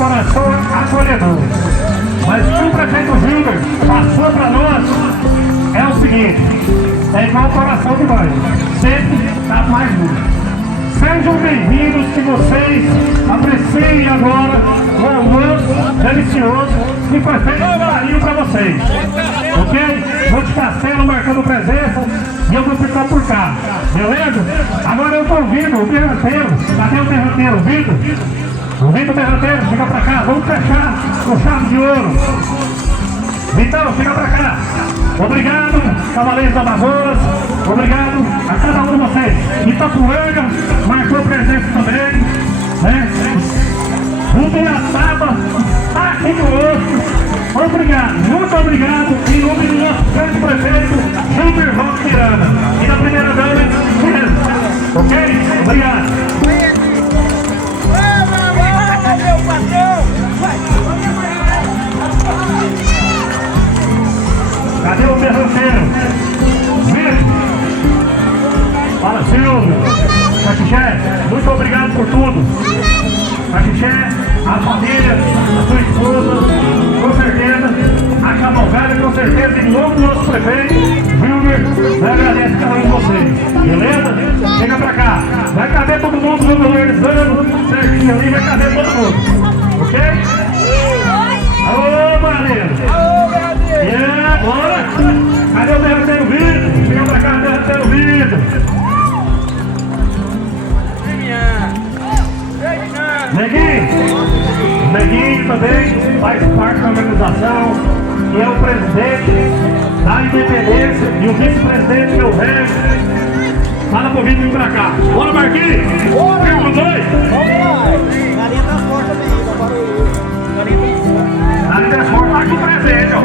coração acolhedor. Mas o que o prefeito Júnior passou para nós é o seguinte: é igual o coração de banho, sempre está mais duro. Sejam bem-vindos, que vocês apreciem agora o almoço delicioso que o prefeito preparou para vocês. Ok? Vou te castelo marcando presença e eu vou ficar por cá. Beleza? Agora eu convido o terrateiro. Cadê o terrateiro? Vindo? O Vitor Derradeiro, chega pra cá, vamos fechar com chave de ouro. Vitão, chega pra cá. Obrigado, Cavaleiros da Amazonas. Obrigado a cada um de vocês. Itapuanga marcou presença também, né? Ubirataba, aqui no osso. Obrigado, muito obrigado. Em nome do nosso grande prefeito, Gilberto Miranda. E da primeira dama, ok? Obrigado. Meu patrão! Cadê o berranteiro? Vitor! Fala, Silvio! Caxixé, muito obrigado por tudo! Caxixé, a família, a sua esposa, com certeza, a Cavalgada, com certeza, em nome do nosso prefeito, Gilberto, vai agradecer cada um de vocês. Beleza? Chega pra cá. Vai caber todo mundo, vamos organizando certinho ali, vai caber todo mundo. Ok? Alô, Maria! E agora, cadê o derradeiro Vitor? Chega pra cá, derradeiro Vitor. Neguinho também faz parte da organização, que é o presidente da Independência e o vice-presidente que é o Regis. Fala pro Vitor vir pra cá. Bora, Marquinhos! Firma 2! Vamos lá! Galinha transporta também, da Barulho. Galinha transporta. Galinha transporta aqui presente, ó.